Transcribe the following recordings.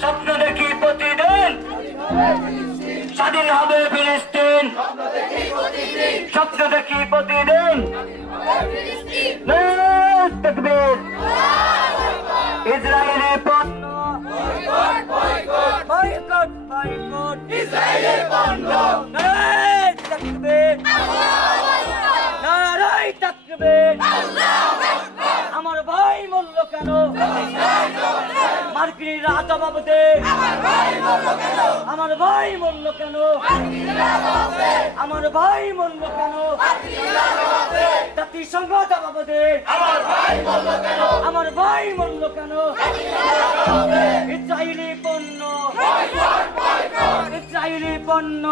স্বপ্ন দেখি প্রতিদিন স্বাধীন হবে ফিলিস্তিন, স্বপ্ন দেখি প্রতিদিন তাকবীর। ইসরায়েলি পণ্য বয়কট, বয়কট ইসরায়েলের পণ্য। নারায়ে তাকবীর, নারায়ে তাকবীর। আমার ভাই মূল্য কেন মার্কিনীরা জবাবদে, আমার ভাই মূল্য কেন, আমার ভাই মূল্য কেন, জাতিসংঘ জবাবদে, আমার ভাই মূল্য কেন। ইসরায়েলি পণ্য, ইসরায়েলি পণ্য,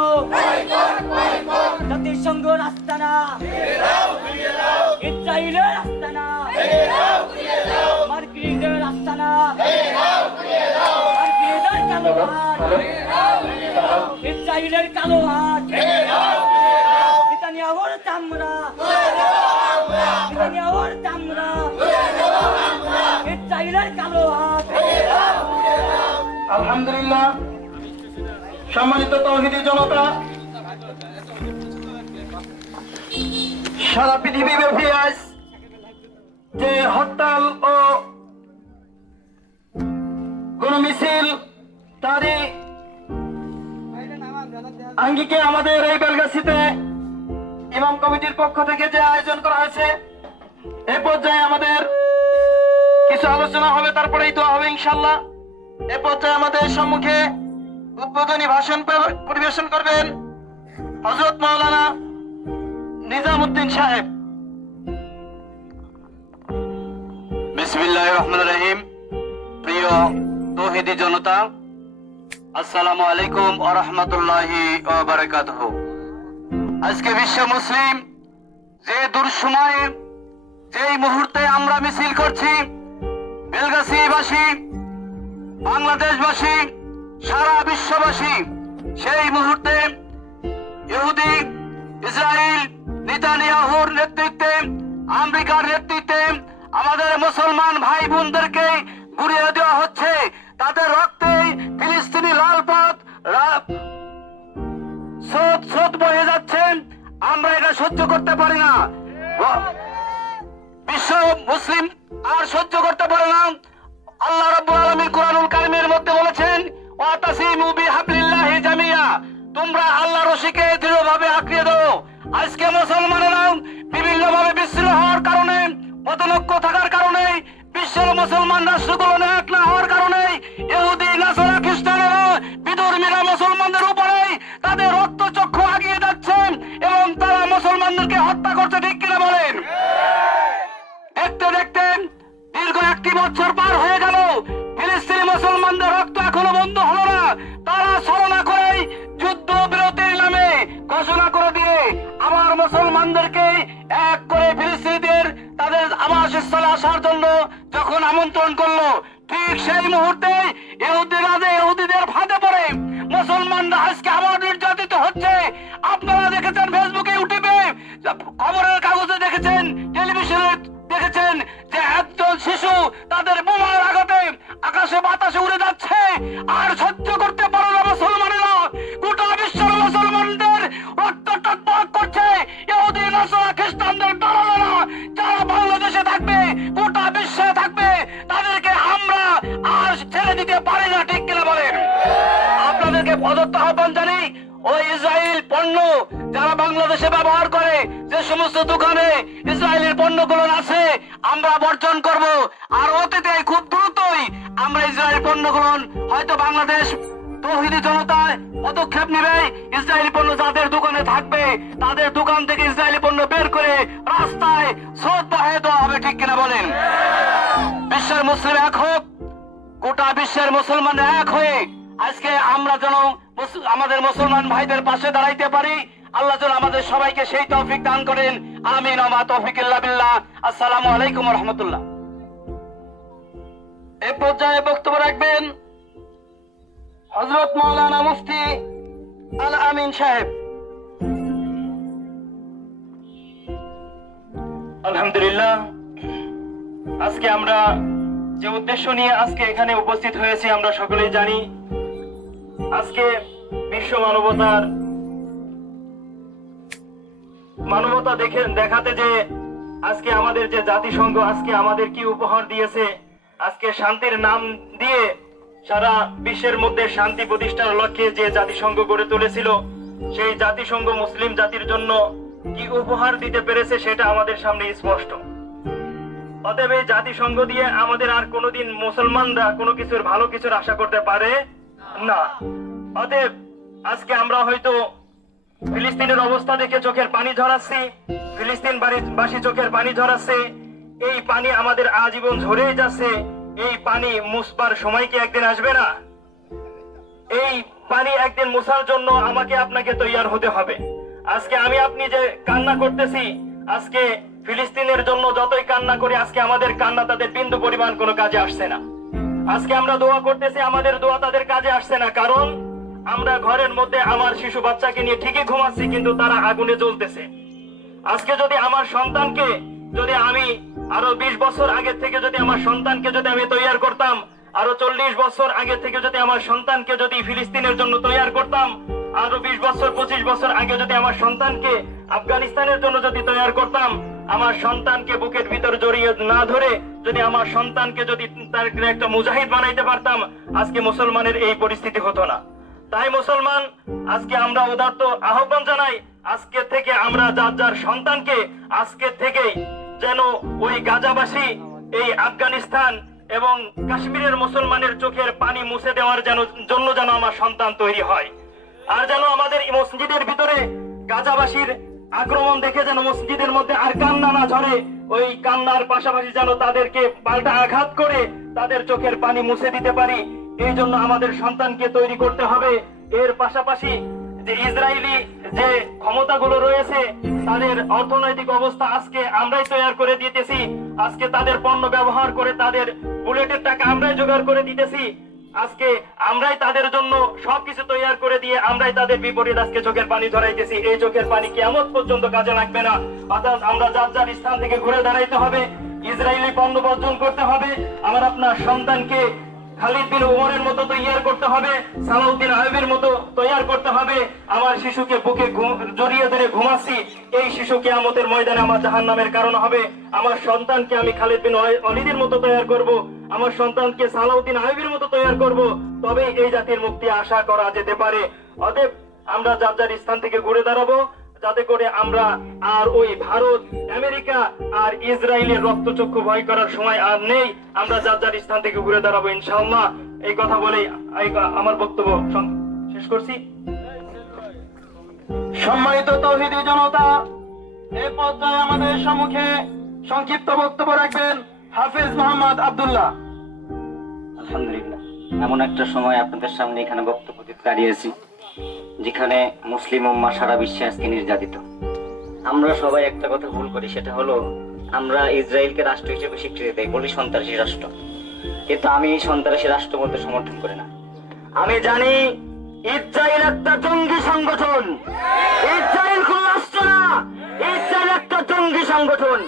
জাতিসংঘ আস্তানা, ইসরায়েলের আস্তানা, মার্কিনীদের আস্তানা, মার্কিনীদের কালো হাত, ইসরায়েলের কালো হাত, নেতানিয়াহুর চামড়া, নেতানিয়াহুর চামড়া, ইসরায়েলের কালো হাত। আলহামদুলিল্লাহ, সম্মানিত তাওহীদি জনতা, সারা পৃথিবীব্যাপী আজ যে হরতাল ও গণমিছিল তারই আঙ্গিকে আমাদের এই বেলগাছিতে ইমাম কমিটির পক্ষ থেকে যে আয়োজন করা হয়েছে, এ পর্যায়ে আমাদের কিছু আলোচনা হবে, তারপরেই দোয়া হবে ইনশাআল্লাহ। এ পর্যায়ে আমাদের সম্মুখে উদ্বোধনী ভাষণ পরিবেশন করবেন হযরত মাওলানা নিজামউদ্দিন সাহেব। বিসমিল্লাহির রহমানির রহিম। প্রিয় তাওহীদি জনতা, আসসালামু আলাইকুম ওয়া রাহমাতুল্লাহি ওয়া বারাকাতুহু। আজকে বিশ্ব মুসলিম যে দুঃসময়ে, যেই মুহূর্তে আমরা মিছিল করছি, বেলগাছিবাসী, বাংলাদেশবাসী, সারা বিশ্ববাসী সেই মুহূর্তে ইহুদি ইসরায়েল নেতানিয়াহুর নেতৃত্বে, আমেরিকার নেতৃত্বে আমাদের মুসলমান ভাই বোনদেরকে গুড়িয়ে দেওয়া হচ্ছে। তাদের রক্তে ফিলিস্তিনি লাল পথ স্রোত স্রোত বয়ে যাচ্ছে। আমরা এটা সহ্য করতে পারি না, বিশ্ব মুসলিম আর সহ্য করতে পারে না। আল্লাহ রাব্বুল আলামিন কুরআনুল কারীমের মধ্যে বলেছেন, ওয়াতাসিমু বিহাবলিল্লাহি জামিয়া, তোমরা আল্লাহর রশিকে দৃঢ়ভাবে আঁকড়িয়ে দাও। আজকে মুসলমানেরা বিভিন্নভাবে বিচ্ছিন্ন হওয়ার কারণে, মতনৈক্য থাকার কারণে, বিশ্বের মুসলমান রাষ্ট্রগুলো এক না হওয়ার কারণে ইহুদি, নাসারা, খ্রিস্টানেরা, বিধর্মীরা মুসলমানদের উপরে তাদের রক্তচক্ষু আগিয়ে যাচ্ছেন এবং তারা মুসলমানদেরকে হত্যা করছে। ঠিক কিনা বলেন? দেখতে দেখতে দীর্ঘ 1 বছর পার হয়ে গেল, ফিলিস্তিনি মুসলমানদের রক্ত এখনো বন্ধ হলো না। তারা ছলনা করেই যুদ্ধ বিরতির নামে ঘোষণা করে দিয়ে আমার মুসলমানদেরকে এক করে ফিলিস্তিনিদের তাদের আবাসস্থলে আসার জন্য যখন আমন্ত্রণ করলো, ঠিক সেই মুহূর্তে ইহুদিদের ফাঁদে পড়ে মুসলমানরা আজকে আবার নির্যাতিত হচ্ছে। আপনারা দেখেছেন ফেসবুকে, ইউটিউবে, খবরের কাগজে দেখেছেন, টেলিভিশনে দেখেছেন যে একজন শিশু তাদের বোমার আঘাতে আকাশে বাতাসে উড়ে যাচ্ছে। আর সহ্য করতে পারে না মুসলমানেরা। গোটা বিশ্বের মুসলমানদের রক্ত টকবক করছে ইহুদি, নাসারা, খ্রিস্টানদের দালালেরা যারা বাংলাদেশে থাকবে, গোটা বিশ্বে থাকবে, তাদেরকে আমরা আর ছেড়ে দিতে পারি না। ঠিক কিনা বলেন? আপনাদেরকে প্রদত্ত আহ্বান জানি, ওই ইসরায়েল পণ্য যারা বাংলাদেশে ব্যবহার করে যে সমস্ত দোকানে ইসরায়েলের পণ্যগুলো আছে আমরা বর্জন করব। আর অতীতে খুব দ্রুতই আমরা ইসরায়েল পণ্যগুলো হয়তো বাংলাদেশ তৌহিদি জনতায় পদক্ষেপ নেবে, ইসরায়েলি পণ্য যাদের দোকানে থাকবে তাদের দোকান থেকে ইসরায়েলি পণ্য বের করে রাস্তায় স্রোত বহায় দেওয়া হবে, ঠিক কিনা বলেন? বিশ্বের মুসলিম এক হোক, গোটা বিশ্বের মুসলমান এক হয়ে আজকে আমরা যেন আমাদের মুসলমান ভাইদের পাশে দাঁড়াইতে পারি। আল্লাহ যেন আমাদের সবাইকে সেই তৌফিক দান করেন। আমিন ওয়া মা তৌফিক ইল্লা বিল্লাহ। আসসালামু আলাইকুম ওয়া রাহমাতুল্লাহ। এই পর্যায়ে বক্তব্য রাখবেন হযরত মাওলানা মুফতি আল আমিন সাহেব। আলহামদুলিল্লাহ, আজকে আমরা যে উদ্দেশ্য নিয়ে আজকে এখানে উপস্থিত হয়েছি আমরা সকলেই জানি। আজকে বিশ্ব মানবতা দেখাতে যে আজকে আমাদের যে জাতিসংঘ আজকে আমাদের কি উপহার দিয়েছে, আজকে শান্তির নাম দিয়ে সারা বিশ্বের মধ্যে শান্তি প্রতিষ্ঠার লক্ষ্যে যে জাতিসংঘ গড়ে তুলেছিল, সেই জাতিসংঘ মুসলিম জাতির জন্য কি উপহার দিতে পেরেছে সেটা আমাদের সামনে স্পষ্ট। অতএব এই জাতিসংঘ দিয়ে আমাদের আর কোনোদিন মুসলমানরা কোনো কিছুর ভালো কিছুর আশা করতে পারে না। অতএব আজকে আমরা হয়তো ফিলিস্তিনের অবস্থা দেখে চোখের পানি ঝরাচ্ছি, ফিলিস্তিনবাসী চোখের পানি ঝরাচ্ছে, এই পানি আমাদের আজীবন ঝরেই যাচ্ছে। এই পানি মুছবার সময় কি একদিন আসবে না? এই পানি একদিন মুছার জন্য আমাকে আপনাকে তৈয়ার হতে হবে। আজকে আমি আপনি যে কান্না করতেছি, আজকে ফিলিস্তিনের জন্য যতই কান্না করি, আজকে আমাদের কান্না তাদের বিন্দু পরিমাণ কোনো কাজে আসছে না। আজকে আমরা দোয়া করতেছি, আমাদের দোয়া তাদের কাজে আসছে না। কারণ আমরা ঘরের মধ্যে আমার শিশু বাচ্চাকে নিয়ে ঠিকই ঘুমাচ্ছি, কিন্তু তারা আগুনে জ্বলতেছে। আজকে যদি আমার সন্তানকে যদি আমি আরো 20 বছর আগে থেকে যদি আমার সন্তানকে যদি আমি তৈয়ার করতাম, আরো 40 বছর আগে থেকে যদি আমার সন্তানকে যদি ফিলিস্তিনের জন্য তৈয়ার করতাম, আরো 20 বছর 25 বছর আগে যদি আমার সন্তানকে আফগানিস্তানের জন্য যদি তৈয়ার করতাম, আমার সন্তানকে বুকের ভিতর জড়িয়ে না ধরে যদি আমার সন্তানকে যদি তার একটা মুজাহিদ বানাইতে পারতাম, আজকে মুসলমানের এই পরিস্থিতি হতো না। তাই মুসলমান আজকে আমরা উদাত্ত আহ্বান জানাই, আজকে থেকে আমরা যার যার সন্তানকে আজকে থেকেই যেন ওই গাজাবাসী, এই আফগানিস্তান এবং কাশ্মীরের মুসলমানের চোখের পানি মুছে দেওয়ার জন্য যেন আমার সন্তান তৈরি হয়। আর যেন আমাদের এই মসজিদের ভিতরে গাজাবাসীর আক্রমণ দেখে যেন মসজিদের মধ্যে আর কান্না না ঝরে, ওই কান্নার পাশাপাশি যেন তাদেরকে পাল্টা আঘাত করে তাদের চোখের পানি মুছে দিতে পারি। এই জন্য আমাদের সন্তানকে তৈরি করতে হবে। এর পাশাপাশি যে ইসরায়েলি যে ক্ষমতাগুলো রয়েছে তাদের অর্থনৈতিক অবস্থা আজকে আমরাই তৈরি করে দিতেছি। আজকে তাদের পণ্য ব্যবহার করে তাদের বুলেটের টাকা আমরাই জোগাড় করে দিতেছি। আজকে আমরাই তাদের জন্য সবকিছু তৈরি করে দিয়ে আমরাই তাদের বিপরীত আজকে চোখের পানি ধরাইতেছি। এই চোখের পানি কিয়ামত পর্যন্ত কাজে লাগবে না। অর্থাৎ আমরা যার যার স্থান থেকে ঘুরে দাঁড়াইতে হবে, ইসরায়েলি পণ্য বর্জন করতে হবে। আমার আপনার সন্তানকে খালিদ বিন উমরের মতো তৈয়ার করতে হবে, সালাউদ্দিন আইয়ুবের মতো তৈয়ার করতে হবে। আমার শিশুকে বুকে জড়িয়ে ধরে ঘুমাচ্ছি, এই শিশু কিয়ামতের ময়দানে আমার জাহান্নামের কারণ হবে। আমার সন্তানকে আমি খালিদ বিন ওয়ালিদের মতো তৈয়ার করব, আমার সন্তানকে সালাউদ্দিন আইয়ুবের মতো তৈয়ার করব, তবে এই জাতির মুক্তি আশা করা যেতে পারে। অতএব আমরা যার যার স্থান থেকে ঘুরে দাঁড়াবো, যাতে করে আমরা আর ওই ভারত, আমেরিকা আর ইসরায়েলের রক্তচক্ষু ভয় করার সময় আর নেই। আমরা যার যার স্থান থেকে ঘুরে দাঁড়াবো ইনশাআল্লাহ। এই কথা বলেই আমার বক্তব্য শেষ করছি। সম্মানিত তৌহিদি জনতা, এই পর্যায়ে আমাদের সম্মুখে সংক্ষিপ্ত বক্তব্য রাখবেন হাফেজ মোহাম্মদ আব্দুল্লাহ। আলহামদুলিল্লাহ, এমন একটা সময় আপনাদের সামনে এখানে বক্তব্য দিতে দাঁড়িয়েছি যেখানে মুসলিম উম্মাহ সারা বিশ্বে আজকে নির্যাতিত। আমরা সবাই একটা কথা ভুল করি, সেটা হলো আমরা ইসরায়েলকে রাষ্ট্র হিসেবে স্বীকৃতি দেই, বলি সন্ত্রাসী রাষ্ট্র। কিন্তু আমি এই সন্ত্রাসী রাষ্ট্র বলতে সমর্থন করি না। আমি জানি ইসরায়েল একটা জঙ্গি সংগঠন, ইসরায়েল কোন রাষ্ট্র না, ইসরায়েল একটা জঙ্গি সংগঠন।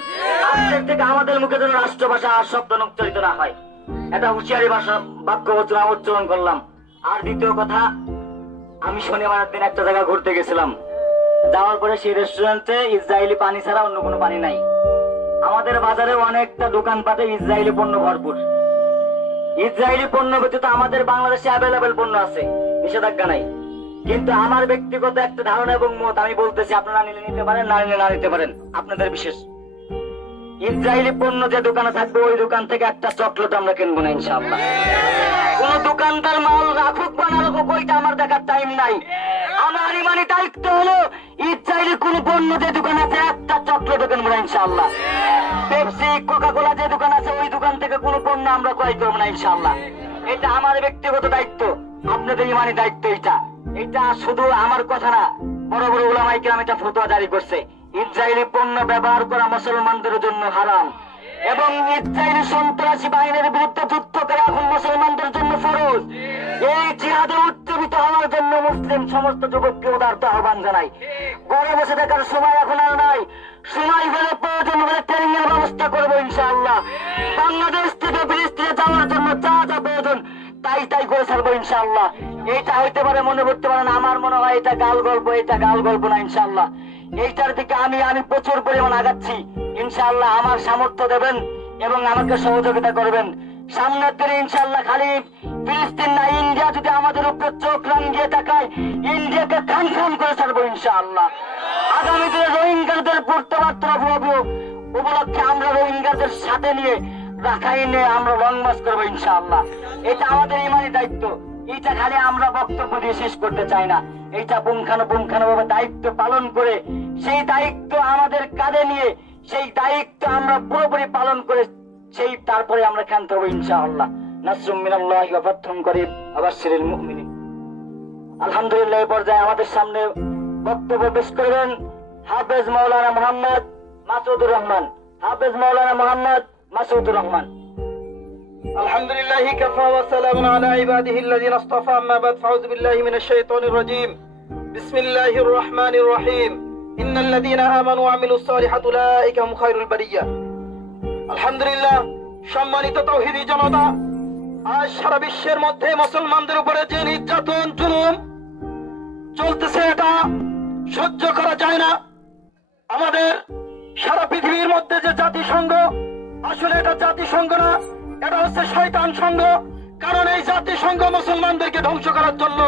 আজকের থেকে আমাদের মুখে যেন রাষ্ট্র ভাষা আর শব্দ উচ্চারিত না হয়, এটা হুঁশিয়ারি ভাষা বাক্য উচ্চারণ করলাম। আর দ্বিতীয় কথা, আমি শনিবার দিন একটা জায়গা ঘুরতে গেছিলাম, যাওয়ার পরে সেই রেস্টুরেন্টে ইসরায়েলি পানি ছাড়া অন্য কোনো পানি নাই। আমাদের বাজারে অনেকটা দোকানপাটে ইসরায়েলি পণ্য ভরপুর। ইসরায়েলি পণ্য ব্যতীত আমাদের বাংলাদেশে অ্যাভেলেবেল পণ্য আছে, নিষেধাজ্ঞা নাই। কিন্তু আমার ব্যক্তিগত একটা ধারণা এবং মত আমি বলতেছি, আপনারা নিলে নিতে পারেন, না নিলে না নিতে পারেন, আপনাদের বিশেষ। ইসরায়েলি পণ্য যে দোকানে থাকবে ওই দোকান থেকে একটা চকলেট আমরা কিনবো না ইনশাআল্লাহ। কোন দোকানদার মাল রাখুক বা না রাখুক ওইটা আমার দেখার টাইম নাই। আমার ইমানি দায়িত্ব হলো ইসরায়েলি কোন পণ্য যে দোকান আছে একটা চকলেট কিনবো না ইনশাআল্লাহ। পেপসি, কোকা কোলা যে দোকান আছে ওই দোকান থেকে কোন পণ্য আমরা ক্রয় করবো না ইনশাআল্লাহ। এটা আমার ব্যক্তিগত দায়িত্ব, আপনাদের ইমানি দায়িত্ব। এটা শুধু আমার কথা না, বড় বড় উলামায়ে কেরাম এটা ফতোয়া জারি করছে। ইসরায়েলি পণ্য ব্যবহার করা মুসলমানদের জন্য হারাম এবং ইসরায়েলি সন্ত্রাসী বাহিনীর বিরুদ্ধে যুদ্ধ করা এখন মুসলমানদের জন্য ফরজ। এই জিহাদে উত্তীর্ণ হওয়ার জন্য মুসলিম সমস্ত যুবককে উদারত আহ্বান জানাই। ঘরে বসে থাকার সময় এখন আর নাই, সময় হলে প্রয়োজন হলে ট্রেনিং এর ব্যবস্থা করবো ইনশাআল্লাহ। বাংলাদেশ থেকে ফিলিস্তিনে যাওয়ার জন্য যা যা প্রয়োজন তাই করে ছাড়বো ইনশাআল্লাহ। এইটা হইতে পারে মনে করতে পারেন, আমার মনে হয় এটা গাল গল্প, এটা গাল গল্প না ইনশাআল্লাহ। এইটার দিকে আমি প্রচুর পরিমাণ আগাচ্ছি ইনশাআল্লাহ। আমার সামর্থ্য দেবেন এবং আমাকে সহযোগিতা করবেন। সামনের দিনে ইনশাআল্লাহ খালি ফিলিস্তিন না, ইন্ডিয়া যদি আমাদের উপরে চোখ রাঙিয়ে তাকায় ইন্ডিয়াকে খান খান করে ছাড়বো ইনশাআল্লাহ। আগামী দিনে রোহিঙ্গাদের পূর্তবার্তা উপলক্ষে আমরা রোহিঙ্গাদের সাথে নিয়ে রাখাইনে আমরা লং মার্চ করবো ইনশাআল্লাহ। এটা আমাদের ইমানি দায়িত্ব। এটা খালি আমরা বক্তব্য দিয়ে শেষ করতে চাই না, এইটা পুঙ্খানুপুঙ্খানুভাবে দায়িত্ব পালন করে সেই দায়িত্ব আমাদের কাঁধে নিয়ে সেই দায়িত্ব আমরা পুরোপুরি পালন করে তারপরে আমরা ক্ষান্ত হবো ইনশাআল্লাহ। নাসরুম মিনাল্লাহি ওয়া ফাতহুন করিব ওয়া বাশশিরিল মুমিনিন। আলহামদুলিল্লাহ, এই পর্যায়ে আমাদের সামনে বক্তব্য পেশ করবেন হাফেজ মাওলানা মুহাম্মদ মাসউদুর রহমান। হাফেজ মাওলানা মুহাম্মদ মাসউদুর রহমান। الحمد لله كفى وسلام على عباده الذين اصطفى. أما بعد فأعوذ بالله من الشيطان الرجيم. بسم الله الرحمن الرحيم. إن الذين آمنوا وعملوا الصالحات أولئك هم خير البرية. الحمد لله, সম্মানিত তাওহীদি জনতা, আজ সারা বিশ্বের মধ্যে মুসলমানদের উপরে যে নির্যাতন জুলুম চলতেছে এটা সহ্য করা যায় না। আমাদের সারা পৃথিবীর মধ্যে যে জাতিসংঘ, আসলে এটা জাতিসংঘ না, এটা হচ্ছে শয়তান সংঘ। কারণ এই জাতিসংঘ মুসলমানদেরকে ধ্বংস করার জন্য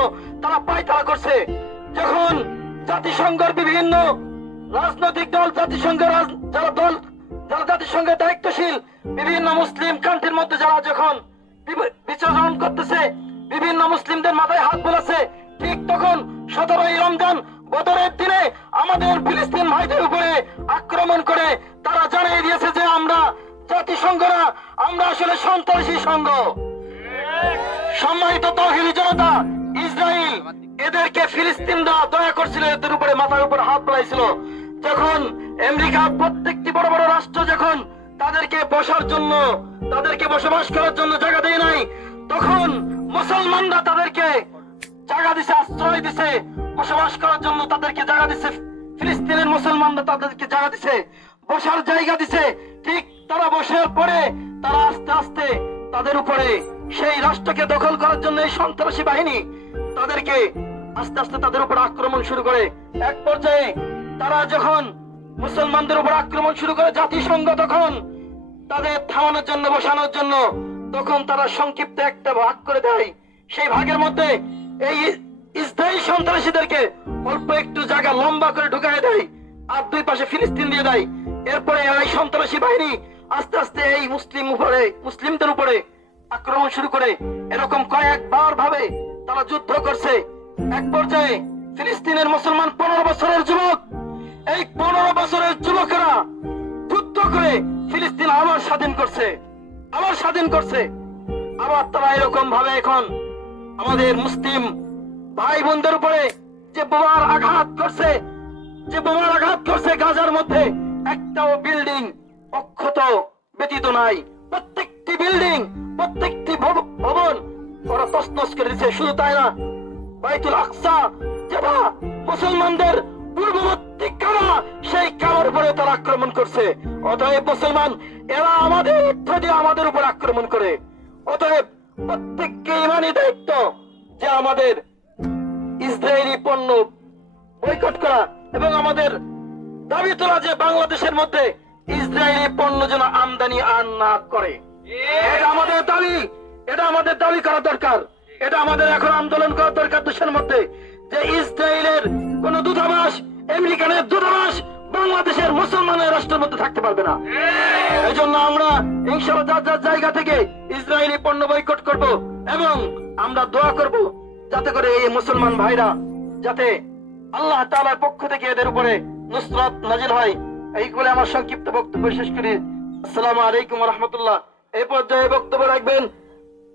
তারা পায়তারা করছে। যখন জাতিসংঘের বিভিন্ন রাজনৈতিক দল, যারা জাতিসংঘের দায়িত্বশীল বিভিন্ন মুসলিম কান্ট্রির মধ্যে যারা যখন বিচরণ করতেছে, বিভিন্ন মুসলিমদের মাথায় হাত বোলাচ্ছে, ঠিক তখন 17ই রমজান বদরের দিনে আমাদের ফিলিস্তিন ভাইদের উপরে আক্রমণ করে তারা জানিয়ে দিয়েছে যে আমরা জাতিসংঘ না, আমরা আসলে সন্ত্রাসী সংঘ। সম্মানিত তাওহীদি জনতা, ইসরায়েল এদেরকে ফিলিস্তিনরা দয়া করছিল, এদের উপরে মাথার উপর হাত বুলাইছিল। যখন আমেরিকা প্রত্যেকটি বড় বড় রাষ্ট্র যখন তাদেরকে বসার জন্য, তাদেরকে বসবাস করার জন্য জায়গা দেয় নাই, তখন মুসলমানরা তাদেরকে জায়গা দিছে, আশ্রয় দিছে, বসবাস করার জন্য তাদেরকে জায়গা দিছে। ফিলিস্তিনের মুসলমানরা তাদেরকে জায়গা দিছে, বসার জায়গা দিছে। ঠিক তারা বসার পরে তারা আস্তে আস্তে তাদের উপরে সেই রাষ্ট্রকে দখল করার জন্য এই সন্ত্রাসী বাহিনী তাদেরকে আস্তে আস্তে তাদের উপর আক্রমণ শুরু করে। এক পর্যায়ে তারা যখন মুসলমানদের উপর আক্রমণ শুরু করে, জাতিসংঘ তখন তাদের থামানোর জন্য, বসানোর জন্য তখন তারা সংক্ষিপ্ত একটা ভাগ করে দেয়। সেই ভাগের মধ্যে এই ইসরায়েলি সন্ত্রাসীদেরকে অল্প একটু জায়গা লম্বা করে ঢুকায় দেয় আর দুই পাশে ফিলিস্তিন দিয়ে দেয়। এরপরে এই সন্ত্রাসী বাহিনী আস্তে আস্তে এই মুসলিমদের উপরে আক্রমণ শুরু করে। এরকম কয়েকবার ভাবে তারা যুদ্ধ করছে। এক পর্যায়ে ফিলিস্তিনের মুসলমান 15 বছরের যুবক, এই 15 বছরের যুবকেরা যুদ্ধ করে ফিলিস্তিন আবার স্বাধীন করছে। আবার তারা এরকম ভাবে এখন আমাদের মুসলিম ভাই বোনদের উপরে যে বোমার আঘাত করছে, গাজার মধ্যে একটাও বিল্ডিং অক্ষত ব্যতীত নাই। প্রত্যেকটি বিল্ডিং, প্রত্যেকটি ভবন ওরা তছনছ করে দিচ্ছে। শুধু তাই না, বাইতুল আকসা যেটা মুসলমানদের পূর্ববর্তী কাবা, সেই কাবার উপরে তারা আক্রমণ করছে। অতএব মুসলমান এরা আমাদের উপর আক্রমণ করে। অতএব প্রত্যেককে ইমানি দায়িত্ব যে আমাদের ইসরায়েলি পণ্য বয়কট করা এবং আমাদের দাবি তোলা যে বাংলাদেশের মধ্যে ইসরায়েলি পণ্য যেন আমদানি আর না করে। এটা আমাদের দাবি, এটা আমাদের দাবি করা দরকার। এটা আমাদের এখন আন্দোলন করা দরকার দেশের মধ্যে, যে ইসরায়েলের কোন দূতাবাস, আমেরিকানের দূতাবাস বাংলাদেশের মুসলমানের রাষ্ট্রের মধ্যে থাকতে পারবে না। এই জন্য আমরা ইনশাআল্লাহ যার যার জায়গা থেকে ইসরায়েলি পণ্য বয়কট করব এবং আমরা দোয়া করব যাতে করে এই মুসলমান ভাইরা যাতে আল্লাহ তাআলার পক্ষ থেকে এদের উপরে নুসরাত নাজিল হয়। এই বলে আমার সংক্ষিপ্ত বক্তব্য শেষ করি। আসসালামু আলাইকুম ওয়া রাহমাতুল্লাহ। এই পর্যায়ে বক্তব্য রাখবেন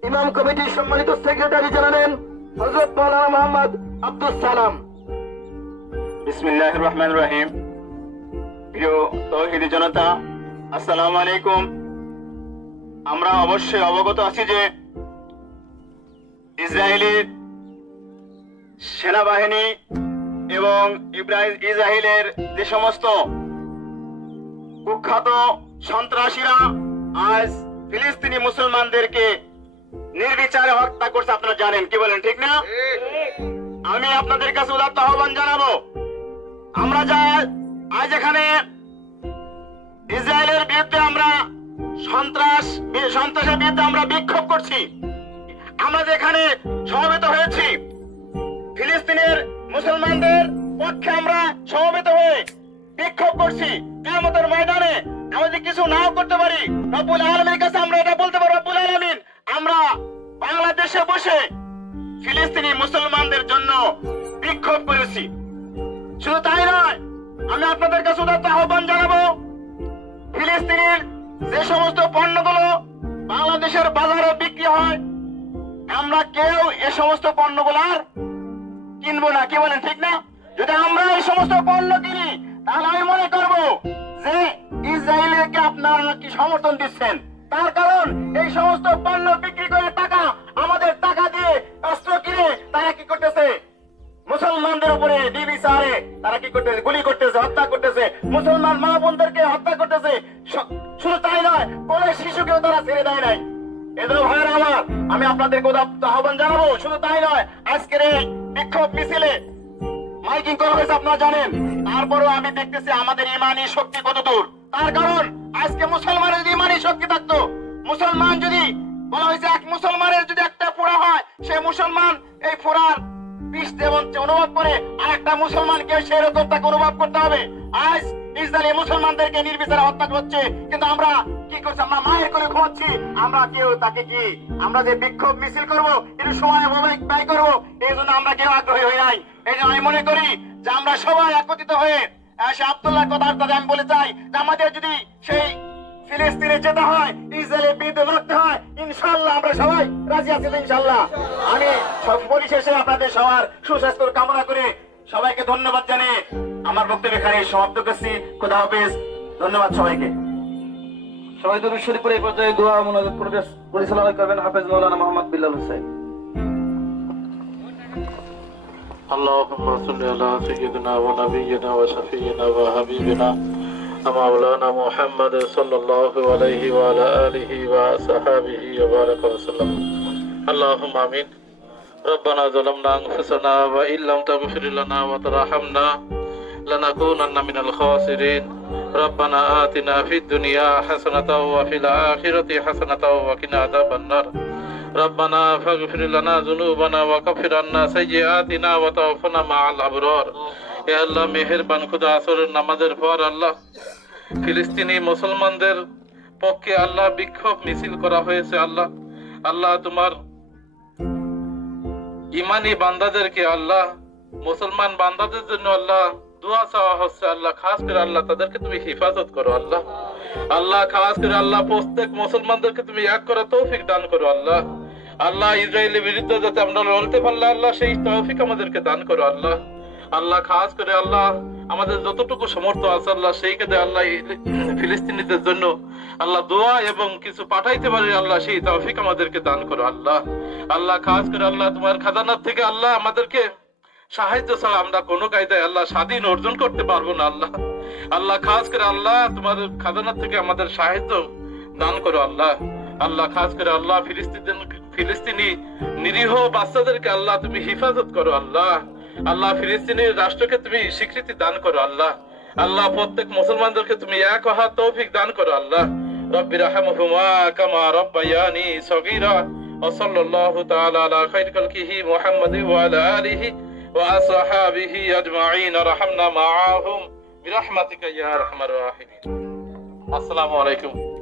ইমাম কমিটির সম্মানিত সেক্রেটারি জেনারেল হযরত মাওলানা মোহাম্মদ আব্দুল সালাম। বিসমিল্লাহির রহমানির রহিম। প্রিয় তৌহিদি জনতা, আসসালামু আলাইকুম। আমরা অবশ্যই অবগত আছি যে ইসরায়েলি সেনাবাহিনী এবং ইসরায়েলের যে সমস্ত কুখ্যাত সন্ত্রাসীরা আজ ফিলিস্তিনি মুসলমানদেরকে নির্বিচারে হত্যা করছে, আপনারা জানেন, কি বলেন, ঠিক না? আমি আপনাদের কাছে উদাত্ত আহ্বান জানাবো, আমরা যা আজ এখানে ইসরায়েলের বিরুদ্ধে আমরা সন্ত্রাসের বিরুদ্ধে আমরা বিক্ষোভ করছি, আমরা এখানে সমবেত হয়েছি ফিলিস্তিনের মুসলমানদের পক্ষে, আমরা সমবেত হয়ে বিক্ষোভ করছি কিয়ামতের ময়দানে। আমরা যদি কিছু নাও করতে পারি, রব্বুল আলামিনের কাছে আমরা এটা বলতে পারবো, রব্বুল আলামিন আমরা বাংলাদেশে বসে ফিলিস্তিনি মুসলমানদের জন্য বিক্ষোভ করেছি। শুধু তাই নয়, আমি আপনাদের কাছে উদাত্ত আহ্বান জানাবো, ফিলিস্তিনের যে সমস্ত পণ্যগুলো বাংলাদেশের বাজারে বিক্রি হয়, আমরা কেউ এ সমস্ত পণ্যগুলো আর কিনবো না, কি বলেন, ঠিক না? যদি আমরা এই সমস্ত পণ্য কিনি তাহলে আমি মনে করবো যে ইসরায়েলকে আপনারা কি সমর্থন দিচ্ছেন। তার কারণ এই সমস্ত পণ্য বিক্রি করে টাকা, আমাদের টাকা দিয়ে অস্ত্র কিনে তারা কি করতেছে, মুসলমানদের উপরে নির্বিচারে তারা কি করতেছে, গুলি করতেছে, হত্যা করতেছে, মুসলমান মা বোনদেরকে হত্যা করতেছে। শুধু তাই নয়, কোন শিশুকেও তারা ছেড়ে দেয় নাই। এদের ভাইয়ের আমার, আমি আপনাদেরকে আহ্বান জানাবো, শুধু তাই নয়, আজকের এই বিক্ষোভ মিছিলে মাইকিং করা হয়েছে, আপনারা জানেন। তারপরেও আমি দেখতেছি আমাদের ইমানি শক্তি কত দূর। তার কারণ আজকে মুসলমানের যদি ইমানি শক্তি থাকতো, মুসলমান যদি বলা হয়েছে এক মুসলমানের যদি একটা ফোড়া হয়, সে মুসলমান এই ফোড়ার বিষ যেমন অনুভব করে, আর একটা মুসলমানকে সেরকম তাকে অনুভব করতে হবে। আজ ইসরায়েলি মুসলমানদেরকে নির্বিচারে হত্যা করছে, কিন্তু আমরা কি করছি, আমরা মায়ের করে ঘুমাচ্ছি। আমরা কেউ তাকে কি, আমরা যে বিক্ষোভ মিছিল করবো, একটু সময় ব্যয় করবো, এই জন্য আমরা কেউ আগ্রহী হই নাই। এই জন্য আমি মনে করি যে আমরা সবাই একত্রিত হয়ে সে আব্দুল্লাহর কথা আমি বলে চাই যে আমাদের যদি সেই ফিলিস্তিনে যেতে হয়, ইসরায়েলের বিরুদ্ধে লড়তে হয়, ইনশাআল্লাহ আমরা সবাই রাজি আছি তো, ইনশাআল্লাহ। আমি পরিশেষে আপনাদের সবার সুস্বাস্থ্য কামনা করে সবাইকে ধন্যবাদ জানিয়ে আমার বক্তব্য এখানে সমাপ্ত করছি। খোদা হাফেজ, ধন্যবাদ সবাইকে। সবাই দুরূদ শরীফ পড়ে এই পর্যায়ে দোয়া মুনাজাত পরিচালনা করবেন হাফেজ মাওলানা মোহাম্মদ বিল্লাল হোসেন। اللهم صل على سيدنا ونبينا وشفينا وحبيبنا مولانا محمد صلى الله عليه وعلى آله وصحبه وبارك وسلم. اللهم آمين. ربنا ظلمنا أنفسنا وإن لم تغفر لنا وترحمنا لنكونن من الخاسرين. ربنا آتنا في الدنيا حسنة وفي الآخرة حسنة وقنا عذاب النار. ربنا فاغفر لنا ذنوبنا وكفر عنا سيئاتنا وتوفنا مع الأبرار. يا الله মেহেরবান খুদা, আসরের নামাজের পর আল্লাহ ফিলিস্তিনি মুসলমানদের পক্ষে আল্লাহ বিক্ষোভ মিছিল করা হয়েছে। আল্লাহ আল্লাহ তোমার ইমানি বান্দাদেরকে, আল্লাহ মুসলমান বান্দাদের জন্য আল্লাহ দোয়া চাওয়া হচ্ছে। আল্লাহ খাস করে আল্লাহ তাদেরকে তুমি হেফাজত করো। আল্লাহ আল্লাহ খাস করে আল্লাহ প্রত্যেক মুসলমানদেরকে তুমি এক করা তৌফিক দান করো। আল্লাহ আল্লাহ ইসরায়েলের বিরুদ্ধে যাতে আমরা লড়তে পারলে আল্লাহ সেই তৌফিক আমাদেরকে দান করো। আল্লাহ আল্লাহ খাস করে আল্লাহ আমাদের যতটুকু সমর্থ আছে আল্লাহ সেই কাজে আল্লাহ ফিলিস্তিনিদের জন্য আল্লাহ দোয়া এবং কিছু পাঠাইতে পারি, আল্লাহ সেই তৌফিক আমাদেরকে দান করো। আল্লাহ আল্লাহ খাস করে আল্লাহ তোমার খাজানার থেকে আল্লাহ আমাদেরকে সাহায্য ছাড়া আমরা কোনো কায়দায় আল্লাহ স্বাধীন অর্জন করতে পারবো না। আল্লাহ আল্লাহ খাস করে আল্লাহ তোমার খাজানার থেকে আমাদের সাহায্য দান করো। আল্লাহ আল্লাহ খাস করে আল্লাহ ফিলিস্তিনি নিরীহ বাচ্চাদেরকে আল্লাহ তুমি হেফাজত করো। আল্লাহ আল্লাহ ফিলিস্তিনের রাষ্ট্রকে তুমি স্বীকৃতি দান করো। আল্লাহ আল্লাহ প্রত্যেক মুসলমানদেরকে তুমি এক হওয়ার তৌফিক দান করো। আল্লাহ রব্বি রাহমহুমা কামা রব্বায়ানি সগীরা ওয়া সাল্লাল্লাহু তাআলা আলা খায়রি খালকিহি মুহাম্মাদি ওয়া আলা আলিহি وأصحابه أجمعين ارحمنا معهم برحمتك يا أرحم الراحمين. السلام عليكم.